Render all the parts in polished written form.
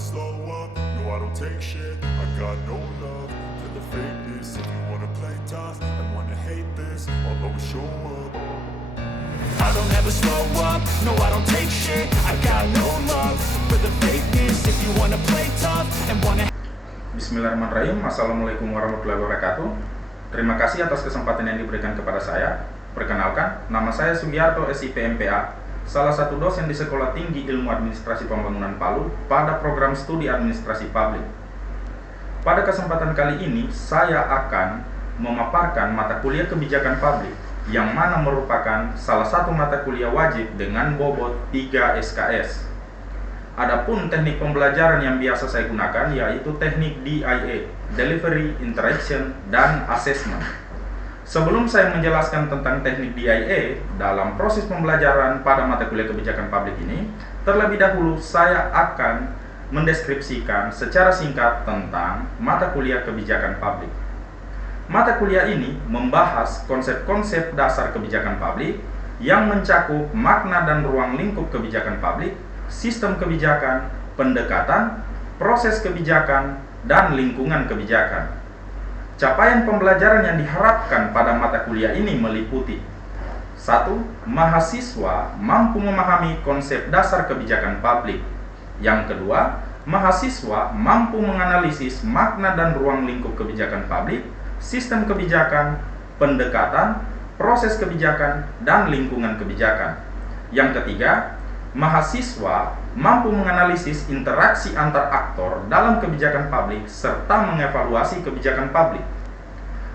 slow up, no I don't take shit. I got no love for the fakeness. If you wanna play tough and wanna hate this, I'll always show up. I don't ever slow up, no I don't take shit. I got no love for the fakeness. If you wanna play tough and wanna. Bismillahirrahmanirrahim. Assalamualaikum warahmatullahi wabarakatuh. Terima kasih atas kesempatan yang diberikan kepada saya. Perkenalkan, nama saya Sugiarto SIP MPA, salah satu dosen di Sekolah Tinggi Ilmu Administrasi Pembangunan Palu pada program studi administrasi publik. Pada kesempatan kali ini, saya akan memaparkan mata kuliah kebijakan publik, yang mana merupakan salah satu mata kuliah wajib dengan bobot 3 SKS. Adapun teknik pembelajaran yang biasa saya gunakan yaitu teknik DIA, Delivery, Interaction, dan Assessment. Sebelum saya menjelaskan tentang teknik DIA dalam proses pembelajaran pada mata kuliah kebijakan publik ini, terlebih dahulu saya akan mendeskripsikan secara singkat tentang mata kuliah kebijakan publik. Mata kuliah ini membahas konsep-konsep dasar kebijakan publik yang mencakup makna dan ruang lingkup kebijakan publik, sistem kebijakan, pendekatan, proses kebijakan, dan lingkungan kebijakan. Capaian pembelajaran yang diharapkan pada mata kuliah ini meliputi 1. Mahasiswa mampu memahami konsep dasar kebijakan publik. Yang kedua, mahasiswa mampu menganalisis makna dan ruang lingkup kebijakan publik, sistem kebijakan, pendekatan, proses kebijakan, dan lingkungan kebijakan. Yang ketiga, mahasiswa mampu menganalisis interaksi antar aktor dalam kebijakan publik serta mengevaluasi kebijakan publik.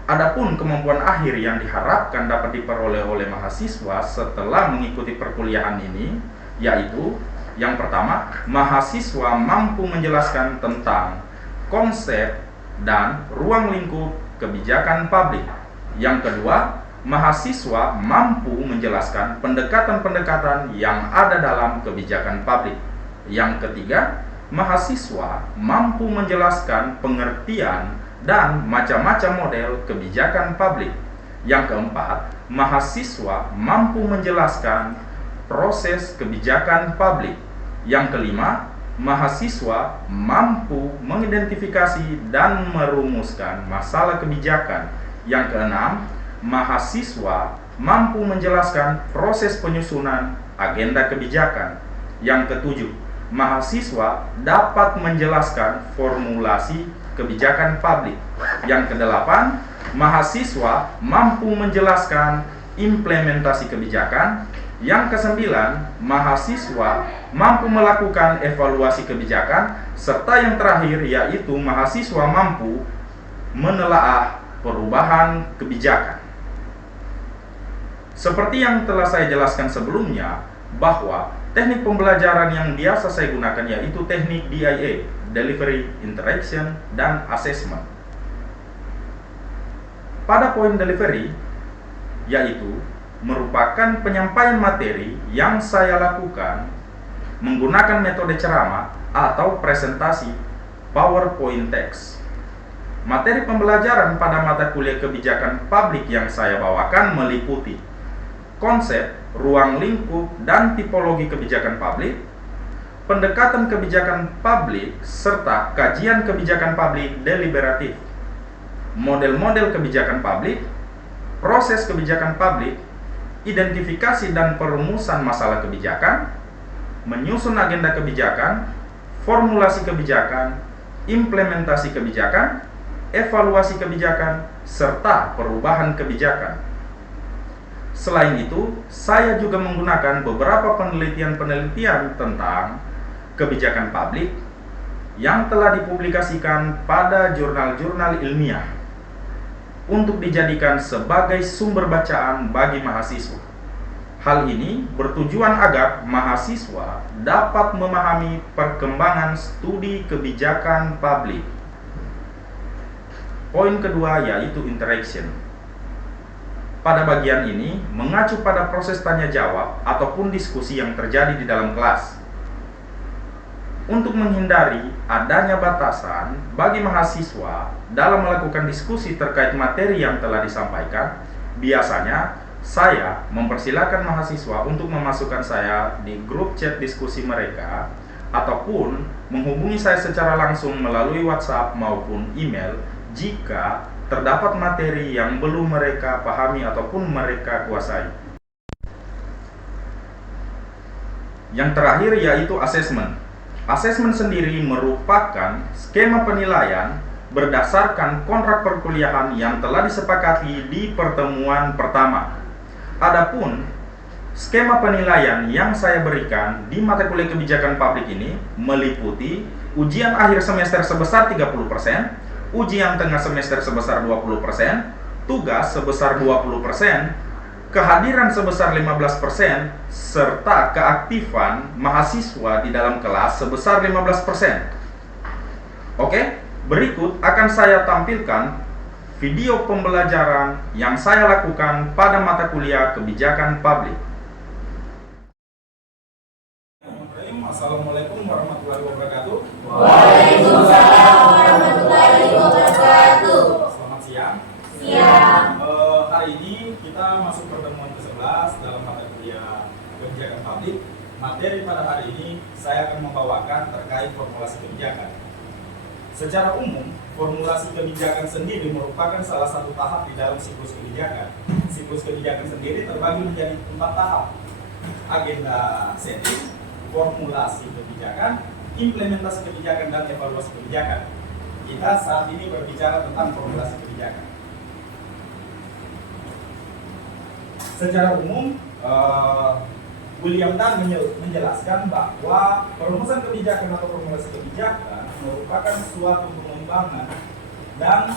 Adapun kemampuan akhir yang diharapkan dapat diperoleh oleh mahasiswa setelah mengikuti perkuliahan ini yaitu yang pertama, mahasiswa mampu menjelaskan tentang konsep dan ruang lingkup kebijakan publik. Yang kedua, mahasiswa mampu menjelaskan pendekatan-pendekatan yang ada dalam kebijakan publik. Yang ketiga, mahasiswa mampu menjelaskan pengertian dan macam-macam model kebijakan publik. Yang keempat, mahasiswa mampu menjelaskan proses kebijakan publik. Yang kelima, mahasiswa mampu mengidentifikasi dan merumuskan masalah kebijakan. Yang keenam, mahasiswa mampu menjelaskan proses penyusunan agenda kebijakan. Yang ketujuh, mahasiswa dapat menjelaskan formulasi kebijakan publik. Yang kedelapan, mahasiswa mampu menjelaskan implementasi kebijakan. Yang kesembilan, mahasiswa mampu melakukan evaluasi kebijakan. Serta yang terakhir yaitu mahasiswa mampu menelaah perubahan kebijakan. Seperti yang telah saya jelaskan sebelumnya, bahwa teknik pembelajaran yang biasa saya gunakan yaitu teknik DIA, Delivery, Interaction, dan Assessment. Pada poin delivery, yaitu merupakan penyampaian materi yang saya lakukan menggunakan metode ceramah atau presentasi PowerPoint text. Materi pembelajaran pada mata kuliah kebijakan publik yang saya bawakan meliputi konsep, ruang lingkup, dan tipologi kebijakan publik, pendekatan kebijakan publik, serta kajian kebijakan publik deliberatif, model-model kebijakan publik, proses kebijakan publik, identifikasi dan perumusan masalah kebijakan, menyusun agenda kebijakan, formulasi kebijakan, implementasi kebijakan, evaluasi kebijakan, serta perubahan kebijakan. Selain itu, saya juga menggunakan beberapa penelitian-penelitian tentang kebijakan publik yang telah dipublikasikan pada jurnal-jurnal ilmiah untuk dijadikan sebagai sumber bacaan bagi mahasiswa. Hal ini bertujuan agar mahasiswa dapat memahami perkembangan studi kebijakan publik. Poin kedua yaitu interaction. Pada bagian ini mengacu pada proses tanya jawab ataupun diskusi yang terjadi di dalam kelas. Untuk menghindari adanya batasan bagi mahasiswa dalam melakukan diskusi terkait materi yang telah disampaikan, biasanya saya mempersilahkan mahasiswa untuk memasukkan saya di grup chat diskusi mereka ataupun menghubungi saya secara langsung melalui WhatsApp maupun email jika terdapat materi yang belum mereka pahami ataupun mereka kuasai. Yang terakhir yaitu asesmen. Asesmen sendiri merupakan skema penilaian berdasarkan kontrak perkuliahan yang telah disepakati di pertemuan pertama. Adapun skema penilaian yang saya berikan di mata kuliah kebijakan publik ini meliputi ujian akhir semester sebesar 30%, ujian tengah semester sebesar 20%, tugas sebesar 20%, kehadiran sebesar 15%, serta keaktifan mahasiswa di dalam kelas sebesar 15%. Oke, berikut akan saya tampilkan video pembelajaran yang saya lakukan pada mata kuliah kebijakan publik. Assalamualaikum warahmatullahi wabarakatuh. Waalaikumsalam warahmatullahi wabarakatuh. Selamat siang. Siang. Hari ini kita masuk pertemuan ke-11 dalam mata kuliah kebijakan publik. Materi pada hari ini saya akan membawakan terkait formulasi kebijakan. Secara umum, formulasi kebijakan sendiri merupakan salah satu tahap di dalam siklus kebijakan. Siklus kebijakan sendiri terbagi menjadi 4 tahap. Agenda setting, formulasi kebijakan, implementasi kebijakan, dan evaluasi kebijakan. Kita saat ini berbicara tentang formulasi kebijakan. Secara umum, William Dunn menjelaskan bahwa perumusan kebijakan atau formulasi kebijakan merupakan suatu pengembangan dan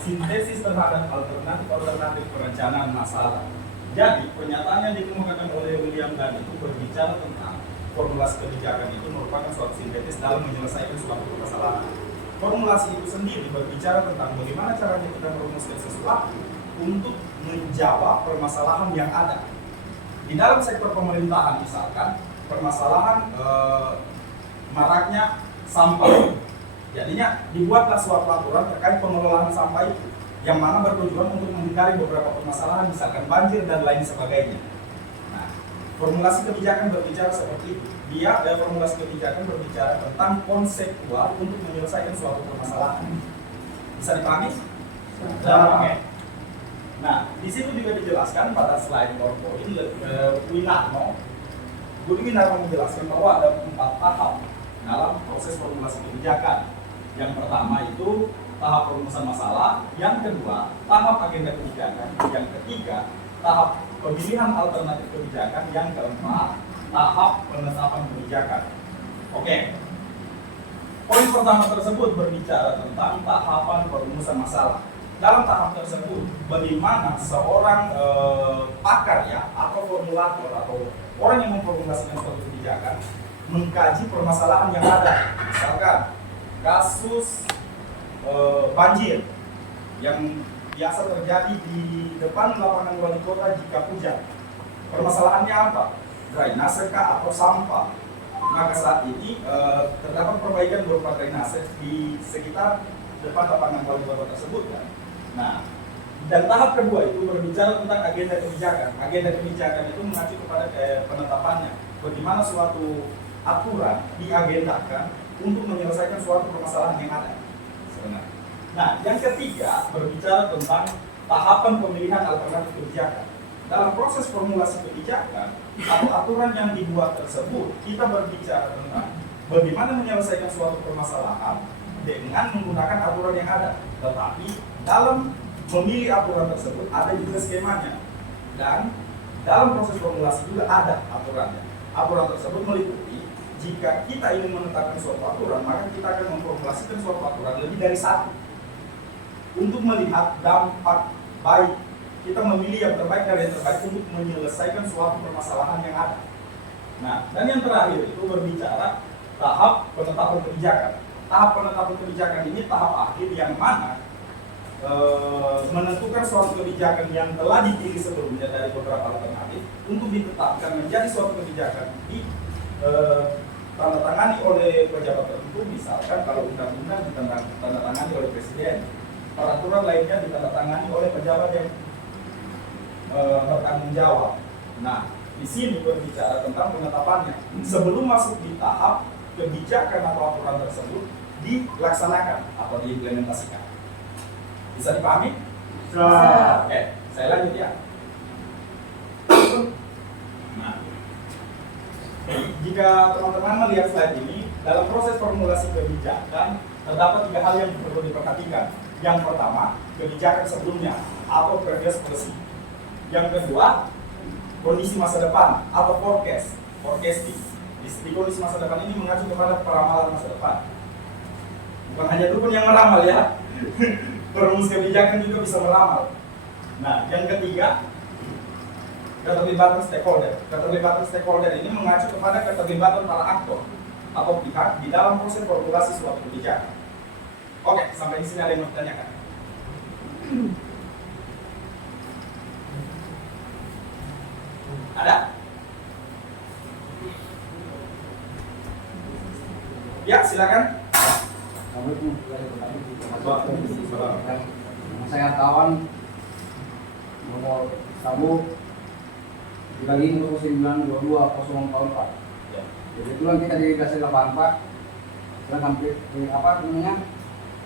sintesis terhadap alternatif perencanaan masalah. Jadi, pernyataan yang dikemukakan oleh William Dunn itu berbicara tentang formulasi kebijakan itu merupakan suatu sintetis dalam menyelesaikan suatu permasalahan. Formulasi itu sendiri berbicara tentang bagaimana caranya kita merumuskan sesuatu untuk menjawab permasalahan yang ada. Di dalam sektor pemerintahan misalkan, permasalahan maraknya sampah. Jadinya dibuatlah suatu aturan terkait pengelolaan sampah itu, yang mana bertujuan untuk menghindari beberapa permasalahan misalkan banjir dan lain sebagainya. Nah, formulasi kebijakan berbicara seperti itu. Formulasi kebijakan berbicara tentang konseptual untuk menyelesaikan suatu permasalahan. Bisa dipahami? Oke. Nah, di situ juga dijelaskan pada slide PowerPoint, Budi Winarno menjelaskan bahwa ada 4 tahap dalam proses formulasi kebijakan. Yang pertama itu tahap perumusan masalah, yang kedua tahap agenda kebijakan, yang ketiga tahap pemilihan alternatif kebijakan, yang keempat tahap penetapan kebijakan. Oke. Poin pertama tersebut berbicara tentang tahapan perumusan masalah. Dalam tahap tersebut, bagaimana seorang pakar ya, atau formulator atau orang yang memformulasikan suatu kebijakan mengkaji permasalahan yang ada. Misalkan kasus banjir yang biasa terjadi di depan lapangan wali kota jika hujan. Permasalahannya apa? Drainase kah atau sampah? Maka saat ini terdapat perbaikan berupa drainase di sekitar depan lapangan wali kota tersebut kan. Nah, dan tahap kedua itu berbicara tentang agenda kebijakan. Agenda kebijakan itu mengacu kepada penetapannya. Bagaimana suatu aturan diagendakan untuk menyelesaikan suatu permasalahan yang ada sebenarnya. Nah, yang ketiga berbicara tentang tahapan pemilihan alternatif kebijakan. Dalam proses formulasi kebijakan atau aturan yang dibuat tersebut, kita berbicara tentang bagaimana menyelesaikan suatu permasalahan dengan menggunakan aturan yang ada. Tetapi dalam memilih aturan tersebut ada juga skemanya, dan dalam proses formulasi juga ada aturannya. Aturan tersebut meliputi jika kita ingin menetapkan suatu aturan, maka kita akan memformulasikan suatu aturan lebih dari satu untuk melihat dampak baik. Kita memilih yang terbaik dari yang terbaik untuk menyelesaikan suatu permasalahan yang ada. Nah, dan yang terakhir itu berbicara tahap penetapan kebijakan. Tahap penetapan kebijakan ini tahap akhir yang mana menentukan suatu kebijakan yang telah dipilih sebelumnya dari beberapa alternatif untuk ditetapkan menjadi suatu kebijakan ditandatangani oleh pejabat tertentu. Misalkan kalau undang-undang ditandatangani oleh presiden, peraturan lainnya ditandatangani oleh pejabat yang bertanggung jawab. Nah, di sini berbicara tentang penetapannya. Sebelum masuk di tahap kebijakan atau aturan tersebut dilaksanakan atau diimplementasikan. Bisa dipahami? Bisa. Oke, saya lanjut ya. Nah, jika teman-teman melihat slide ini, dalam proses formulasi kebijakan terdapat 3 hal yang perlu diperhatikan. Yang pertama, kebijakan sebelumnya atau previous policy. Yang kedua, kondisi masa depan atau forecasting. Di kondisi masa depan ini mengacu kepada peramalan masa depan. Bukan hanya dukun yang meramal ya. Perumus kebijakan juga bisa meramal. Nah, yang ketiga, keterlibatan stakeholder. Keterlibatan stakeholder ini mengacu kepada keterlibatan para aktor atau pihak di dalam proses formulasi suatu kebijakan. Oke, sampai di sini ada yang mau ditanyakan? Ada? Ya, silakan. Saya kawan nomor sabuk dibagi 92204. Kebetulan kita di Dasar 84. Setelah hampir apa namanya?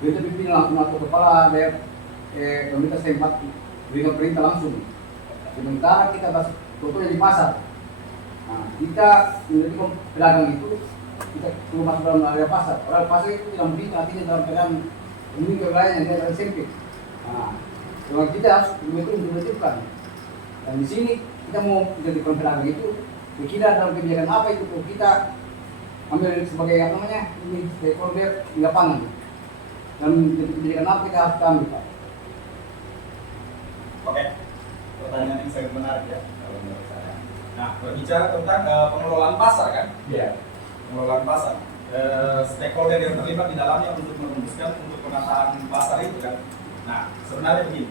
Itu pimpin langsung atau kepala daerah pemerintah setempat berikan perintah langsung. Sementara kita tokonya di pasar. Nah, kita menjadi pedagang itu kita perlu masuk dalam area pasar. Padahal pasar itu tidak begitu, artinya dalam keadaan ini ke wilayah yang tidak sempit. Nah, kalau kita harus betul menentukan. Dan di sini kita mau jadi pedagang itu, kira dalam kebijakan apa itu kita ambil sebagai apa namanya ini stakeholder di lapangan. Dan kebijakan apa kita harus ambil, Pak? Oke, pertanyaan yang sangat menarik ya kalau menurut saya. Nah, berbicara tentang pengelolaan pasar kan? Iya. Pengelolaan pasar. Stakeholder yang terlibat di dalamnya untuk merumuskan untuk penataan pasar itu kan. Nah, sebenarnya begini,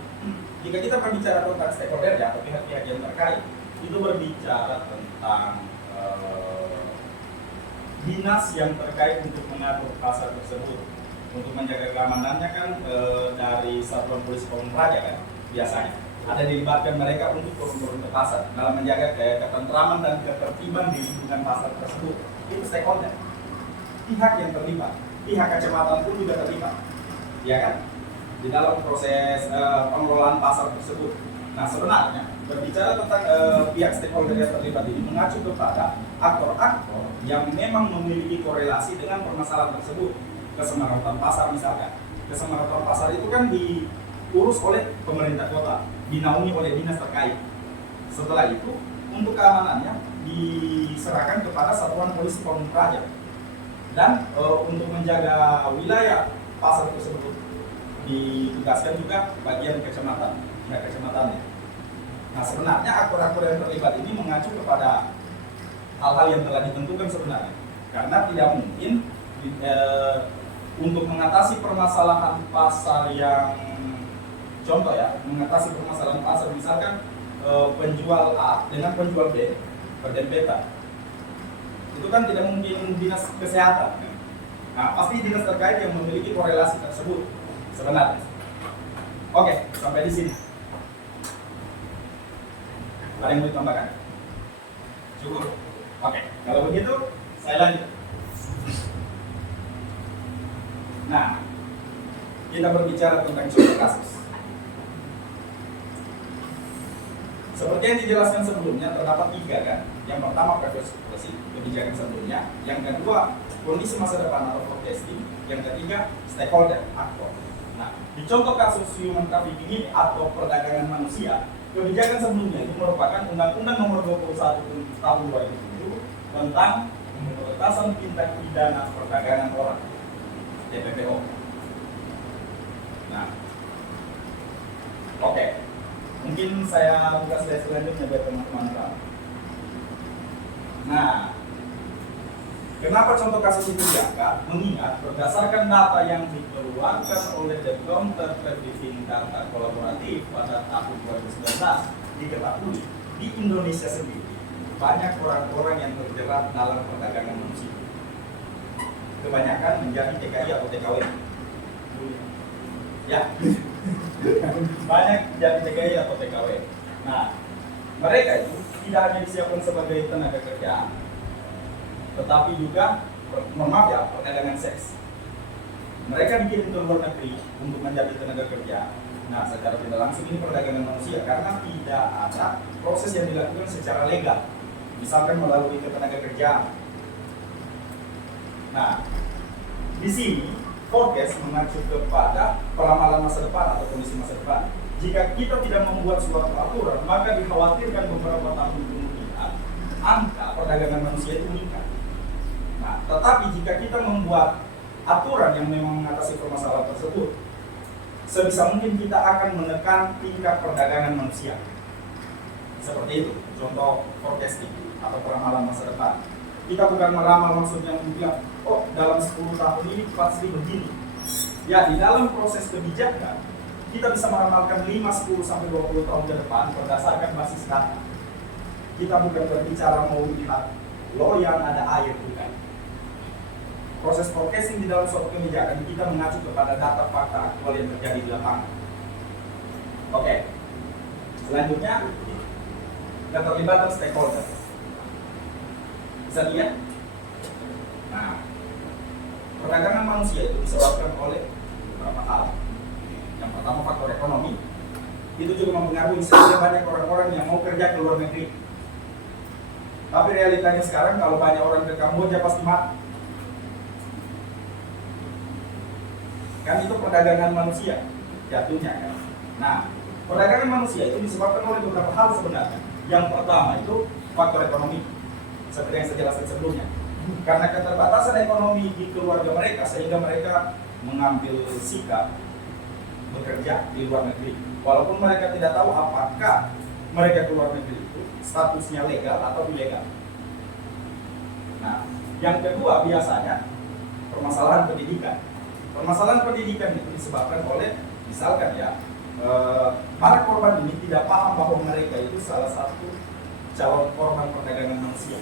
jika kita berbicara tentang stakeholder ya, atau pihak-pihak yang terkait, itu berbicara tentang dinas yang terkait untuk mengatur pasar tersebut, untuk menjaga keamanannya kan dari Satuan Polisi Pamung Praja kan, biasanya ada dilibatkan mereka untuk turun-turun ke pasar dalam menjaga ketentraman dan ketertiban di lingkungan pasar tersebut. Itu stakeholder, pihak yang terlibat, pihak kecamatan pun juga terlibat, ya kan, di dalam proses pengelolaan pasar tersebut. Nah, sebenarnya berbicara tentang pihak stakeholder yang terlibat ini mengacu kepada aktor-aktor yang memang memiliki korelasi dengan permasalahan tersebut. Keselamatan pasar misalkan, keselamatan pasar itu kan diurus oleh pemerintah kota, dinaungi oleh dinas terkait. Setelah itu, untuk keamanannya diserahkan kepada Satuan Polisi Pamung Praja. Dan untuk menjaga wilayah pasar tersebut ditugaskan juga bagian kecamatan, pihak kecamatannya. Nah, sebenarnya aktor-aktor yang terlibat ini mengacu kepada hal-hal yang telah ditentukan sebenarnya, karena tidak mungkin untuk mengatasi permasalahan pasar yang contoh ya, mengatasi permasalahan pasar misalkan penjual A dengan penjual B berdempetan, itu kan tidak mungkin dinas kesehatan kan? Nah, pasti dinas terkait yang memiliki korelasi tersebut sebenarnya. Oke, sampai di sini. Ada yang mau ditambahkan? Cukup? Oke, kalau begitu saya lanjut. Nah, kita berbicara tentang contoh kasus. Seperti yang dijelaskan sebelumnya, terdapat 3 kan. Yang pertama, prevensi kebijakan sebelumnya. Yang kedua, kondisi masa depan atau forecasting. Yang ketiga, stakeholder, aktor. Nah, di contoh kasus human trafficking ini atau perdagangan manusia, kebijakan sebelumnya itu merupakan Undang-Undang Nomor 21 Tahun 2007 tentang pemberantasan tindak pidana perdagangan orang, TPPO. Nah, oke. Mungkin saya buka slide selanjutnya biar teman-teman tahu. Nah, kenapa contoh kasus itu diangkat? Mengingat berdasarkan data yang dikeluarkan oleh The Counter Trafficking Data Kolaboratif pada tahun 2019, diketahui di Indonesia sendiri banyak orang-orang yang terjerat dalam perdagangan manusia. Kebanyakan menjadi TKI atau TKW. Ya, banyak menjadi TKI atau TKW. Nah, mereka itu tidak hanya disiapkan sebagai tenaga kerja, tetapi juga mohon maaf ya, perdagangan seks. Mereka dikirim ke luar negeri untuk menjadi tenaga kerja. Nah, secara tidak langsung ini perdagangan manusia karena tidak ada proses yang dilakukan secara legal. Misalkan melalui ketenaga kerjaan. Nah, di sini forecast mengacu kepada peramalan masa depan atau kondisi masa depan. Jika kita tidak membuat suatu aturan, maka dikhawatirkan beberapa tahun kemudian angka perdagangan manusia itu meningkat. Nah, tetapi jika kita membuat aturan yang memang mengatasi permasalahan tersebut, sebisa mungkin kita akan menekan tingkat perdagangan manusia. Seperti itu, contoh forecasting atau peramalan masa depan. Kita bukan meramal maksudnya bilang, oh dalam 10 tahun ini pasti begini. Ya, di dalam proses kebijakan, kita bisa meramalkan 5, 10, sampai 20 tahun ke depan berdasarkan basis data. Kita bukan berbicara mau melihat loyang ada air, bukan. Proses forecasting di dalam suatu kebijakan kita mengacu kepada data fakta aktual yang terjadi di lapangan. Oke. Selanjutnya, keterlibatan stakeholder. Bisa dilihat? Nah, perdagangan manusia itu disebabkan oleh beberapa hal. Yang pertama faktor ekonomi. Itu juga mempengaruhi sehingga banyak orang-orang yang mau kerja ke luar negeri. Tapi realitanya sekarang kalau banyak orang ke Kamboja pasti mati. Kan itu perdagangan manusia jatuhnya kan. Nah, perdagangan manusia itu disebabkan oleh beberapa hal sebenarnya. Yang pertama itu faktor ekonomi, seperti yang saya jelaskan sebelumnya. Karena keterbatasan ekonomi di keluarga mereka sehingga mereka mengambil sikap bekerja di luar negeri. Walaupun mereka tidak tahu apakah mereka keluar negeri itu statusnya legal atau ilegal. Nah, yang kedua biasanya permasalahan pendidikan. Permasalahan pendidikan itu disebabkan oleh, misalkan ya, para korban ini tidak paham bahwa mereka itu salah satu calon korban perdagangan manusia.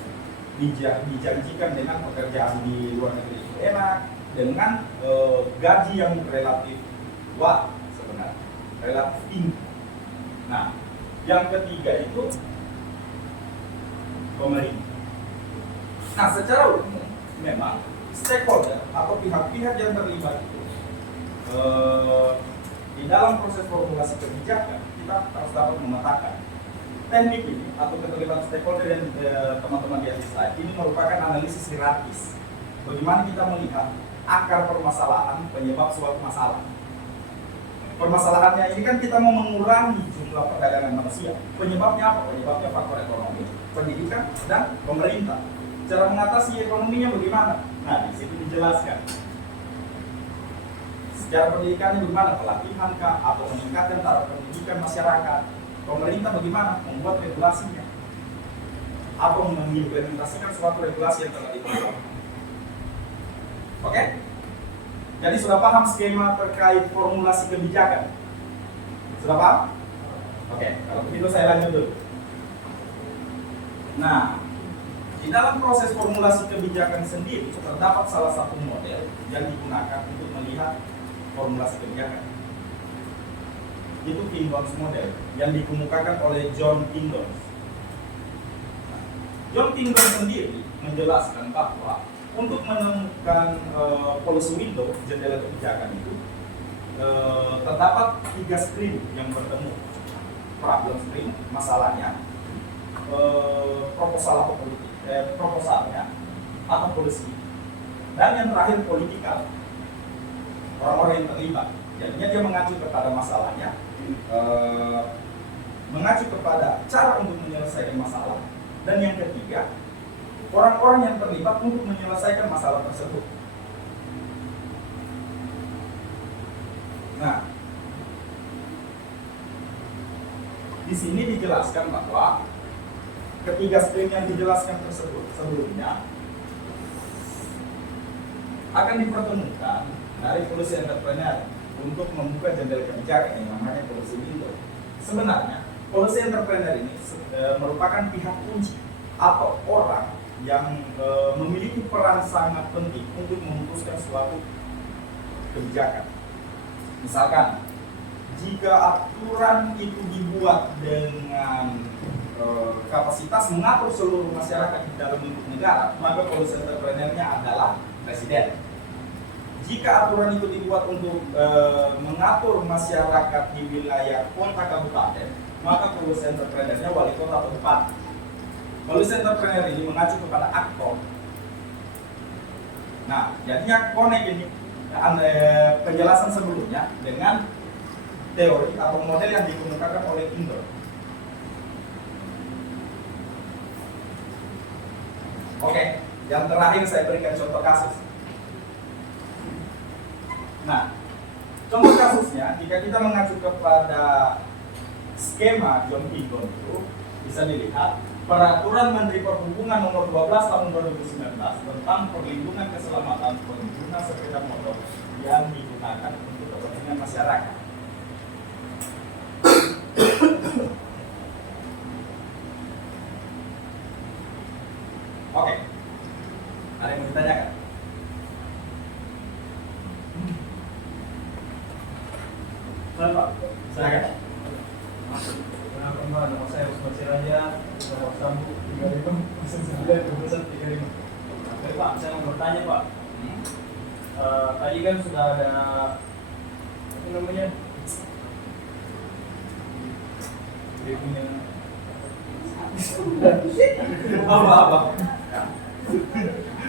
Dijanjikan dengan pekerjaan di luar negeri itu enak, dengan gaji yang relatif sebenarnya relatif tinggi. Nah, yang ketiga itu pemerintah. Nah, secara umum memang stakeholder atau pihak-pihak yang terlibat itu di dalam proses formulasi kebijakan kita harus dapat memetakan teknik ini atau keterlibatan stakeholder yang teman-teman lihat di slide ini merupakan analisis hierarkis. Bagaimana kita melihat akar permasalahan penyebab suatu masalah. Permasalahannya ini kan kita mau mengurangi jumlah perdagangan manusia. Penyebabnya apa? Penyebabnya faktor ekonomi, pendidikan, dan pemerintah. Cara mengatasi ekonominya bagaimana? Nah, di situ dijelaskan. Secara pendidikannya bagaimana? Pelatihan kah? Atau meningkatkan taraf pendidikan masyarakat? Pemerintah bagaimana? Membuat regulasinya. Atau mengimplementasikan suatu regulasi yang telah dibuat. Oke? Jadi sudah paham skema terkait formulasi kebijakan? Sudah paham? Oke, kalau begitu saya lanjut dulu. Nah, di dalam proses formulasi kebijakan sendiri terdapat salah satu model yang digunakan untuk melihat formulasi kebijakan. Itu Kingdons model yang dikemukakan oleh John Kingdons. John Kingdons sendiri menjelaskan bahwa untuk menemukan policy window jendela kebijakan itu terdapat 3 screen yang bertemu. Problem screen, masalahnya, proposal atau politik. Proposalnya atau polisi, dan yang terakhir politikal, orang-orang yang terlibat. Jadinya dia mengacu kepada masalahnya, mengacu kepada cara untuk menyelesaikan masalah, dan yang ketiga orang-orang yang terlibat untuk menyelesaikan masalah tersebut. Nah, di sini dijelaskan bahwa ketiga screen yang dijelaskan tersebut sebelumnya akan dipertemukan dari policy entrepreneur untuk membuka jendela kebijakan yang namanya policy window. Sebenarnya policy entrepreneur ini merupakan pihak kunci atau orang yang memiliki peran sangat penting untuk memutuskan suatu kebijakan. Misalkan jika aturan itu dibuat dengan kapasitas mengatur seluruh masyarakat di dalam lingkup negara, maka policy entrepreneurnya adalah presiden. Jika aturan itu dibuat untuk mengatur masyarakat di wilayah kota kabupaten, maka policy entrepreneurnya wali kota atau bupati. Policy entrepreneur ini mengacu kepada aktor. Nah, jadinya connect ini penjelasan sebelumnya dengan teori atau model yang dikemukakan oleh Indro. Oke, yang terakhir saya berikan contoh kasus. Nah, contoh kasusnya, jika kita mengacu kepada skema John Egan itu, bisa dilihat Peraturan Menteri Perhubungan Nomor 12 Tahun 2019 tentang perlindungan keselamatan pengguna sepeda motor yang digunakan untuk kepentingan masyarakat. Oke, ada yang mau ditanyakan? Pak, silakan. Kenapa Mbak? Nama saya Usman Siraja, nomor Sambu 35 Oke Pak, saya mau bertanya Pak. Tadi kan sudah ada apa namanya? Dia punya Apa?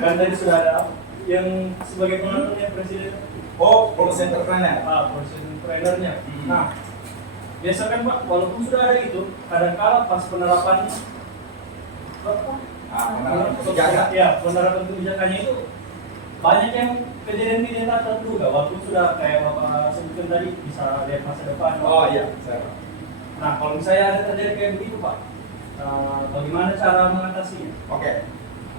kan tadi sudah ada yang sebagai pengaturnya presiden. Oh, policy entrepreneur. Presiden trainernya. Nah, biasa kan Pak, walaupun sudah ada itu, kadang-kala pas penerapannya Penerapan kebijakan. Ya, penerapan kebijakannya itu banyak yang kejadian-kejadian tak terduga, walaupun sudah kayak Bapak sebutkan tadi bisa lihat masa depan. Oh iya, saya. Nah, kalau misalnya ada terjadi kayak begitu Pak, bagaimana cara mengatasinya? Oke,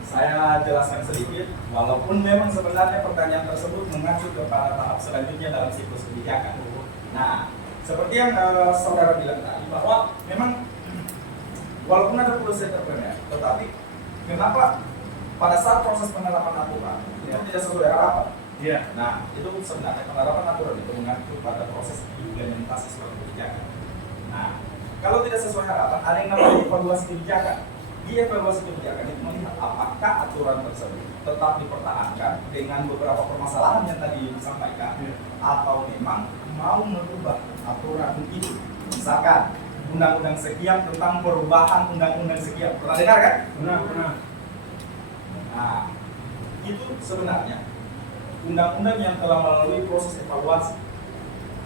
saya jelaskan sedikit. Walaupun memang sebenarnya pertanyaan tersebut mengacu kepada tahap selanjutnya dalam siklus kebijakan. Nah, seperti yang saudara bilang tadi, bahwa memang walaupun ada policy entrepreneur, tetapi kenapa pada saat proses penerapan aturan itu tidak sesuai harapan? Iya. Nah, itu sebenarnya penerapan aturan itu mengacu pada proses implementasi suatu kebijakan. Nah, kalau tidak sesuai harapan, ada yang namanya evaluasi kebijakan. Di evaluasi kebijakan itu melihat apakah aturan tersebut tetap dipertahankan dengan beberapa permasalahan yang tadi disampaikan, atau memang mau merubah aturan itu. Misalkan undang-undang sekian tentang perubahan undang-undang sekian, pernah dengar kan? Benar. Nah, itu sebenarnya undang-undang yang telah melalui proses evaluasi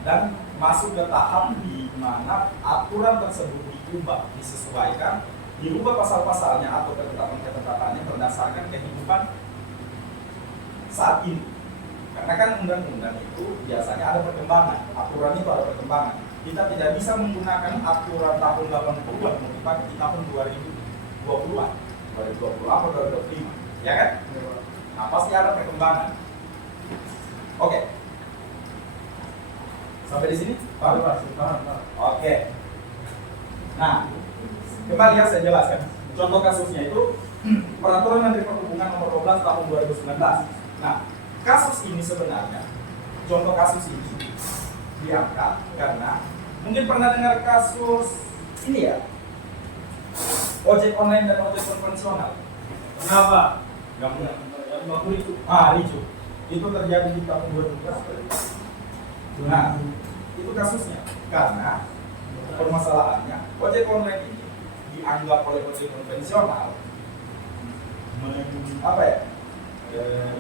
dan masuk ke tahap di mana aturan tersebut diubah, disesuaikan, dirubah pasal-pasalnya atau ketetapan-ketetapannya berdasarkan kehidupan saat ini. Karena kan undang-undang itu biasanya ada perkembangan, aturan itu ada perkembangan. Kita tidak bisa menggunakan aturan tahun 80-an dipakai di tahun 2020-an, 2020 atau 2025, ya kan? Nah, pasti ada perkembangan. Oke. Sampai di sini? Paham? Oke. Nah, kembali ya saya jelaskan. Contoh kasusnya itu Peraturan Menteri Perhubungan Nomor 12 Tahun 2019. Nah, kasus ini sebenarnya, contoh kasus ini diangkat karena mungkin pernah dengar kasus ini ya, ojek online dan ojek konvensional. Kenapa? Gak punya. Itu. Ricu. Itu terjadi di tahun 2012. Nah, itu kasusnya karena permasalahannya ojek online ini dianggap oleh ojek konvensional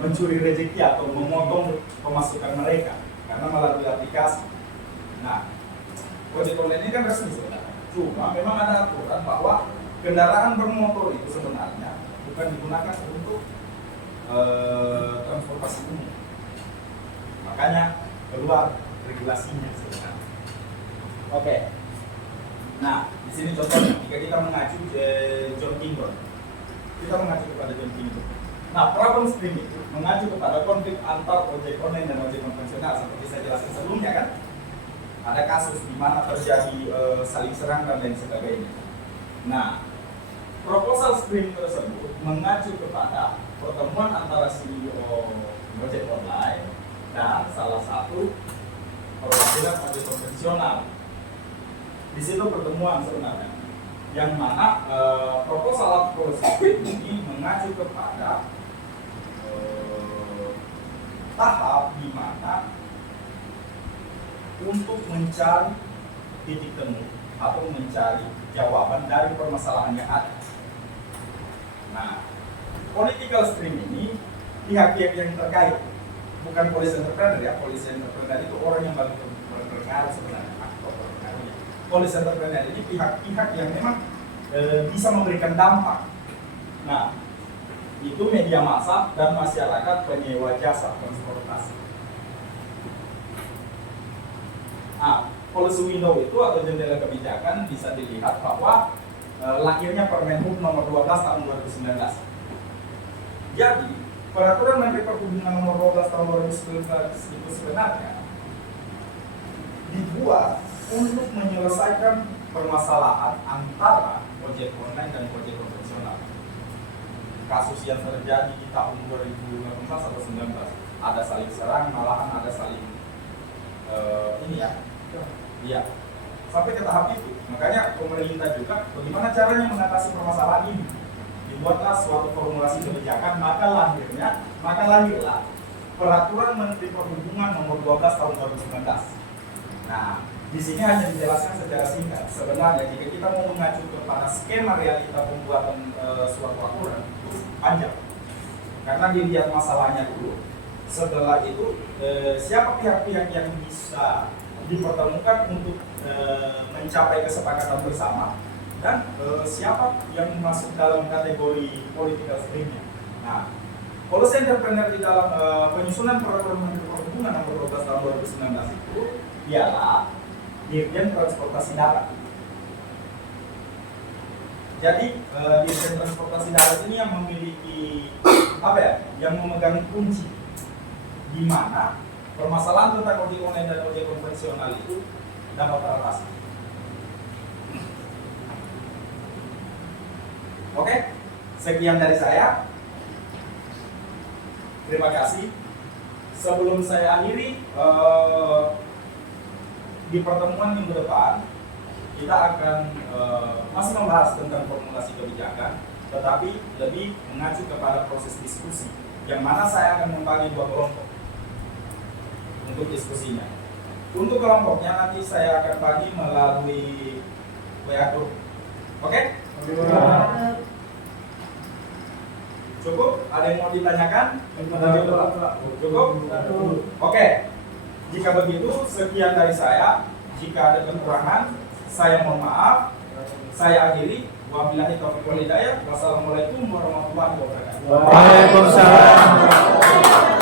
mencuri rezeki atau memotong pemasukan mereka karena melalui aplikasi. Nah, ojek online ini kan resmi sebenarnya. Cuma memang ada aturan bahwa kendaraan bermotor itu sebenarnya bukan digunakan untuk transportasi umum. Makanya keluar regulasinya sebenarnya. Oke. Nah, di sini contohnya jika kita mengacu ke John Egan, kita mengacu kepada John Egan. Nah, problem stream itu mengacu kepada konflik antar ojek online dan ojek konvensional seperti saya jelaskan sebelumnya kan. Ada kasus di mana terjadi saling serang dan lain sebagainya. Nah, proposal stream tersebut mengacu kepada pertemuan antara CEO ojek online dan salah satu perwakilan ojek konvensional. Di situ pertemuan sebenarnya. yang mana proposal policy ini mengacu kepada tahap di mana untuk mencari titik temu atau mencari jawaban dari permasalahan yang ada. Nah, political stream ini pihak-pihak yang terkait, bukan policy entrepreneur ya. Policy entrepreneur itu orang yang paling berpengaruh sebenarnya, aktor berpengaruhnya. Policy entrepreneur ini pihak-pihak yang memang bisa memberikan dampak. Nah, itu media massa dan masyarakat penyewa jasa transportasi. Nah, policy window itu atau jendela kebijakan bisa dilihat bahwa lahirnya Permenhub nomor 12 tahun 2019. Jadi, peraturan Menteri Perhubungan nomor 12 tahun 2019 itu sebenarnya dibuat untuk menyelesaikan permasalahan antara ojek online dan ojek konvensional. Kasus yang terjadi di tahun 2018 atau 2019, ada saling serang, malahan ada saling iya, sampai ke tahap itu. Makanya pemerintah juga bagaimana caranya mengatasi permasalahan ini. Dibuatlah suatu formulasi kebijakan, maka lahirlah Peraturan Menteri Perhubungan nomor 12 tahun 2019. Nah, di sini hanya dijelaskan secara singkat. Sebenarnya jika kita mau mengacu kepada skema realita pembuatan suatu aturan itu panjang. Karena dilihat masalahnya dulu. Setelah itu siapa pihak-pihak yang bisa dipertemukan untuk mencapai kesepakatan bersama, dan siapa yang masuk dalam kategori political streamnya. Nah, policy entrepreneur di dalam penyusunan peraturan Menteri Perhubungan nomor 12 tahun 2019 itu ialah Dirjen Transportasi Darat. Jadi Dirjen Transportasi Darat ini yang memiliki yang memegang kunci di mana permasalahan tentang ojek online dan ojek konvensional itu dapat teratasi. Oke, sekian dari saya. Terima kasih. Sebelum saya akhiri, di pertemuan minggu depan kita akan masih membahas tentang formulasi kebijakan, tetapi lebih mengacu kepada proses diskusi, yang mana saya akan membagi dua kelompok untuk diskusinya. Untuk kelompoknya nanti saya akan bagi melalui WA group. Oke? Cukup? Ada yang mau ditanyakan? Cukup? Oke. Jika begitu, sekian dari saya. Jika ada kekurangan, saya mohon maaf. Saya akhiri. Wabillahi taufiq wal hidayah. Wassalamualaikum warahmatullahi wabarakatuh. Waalaikumsalam.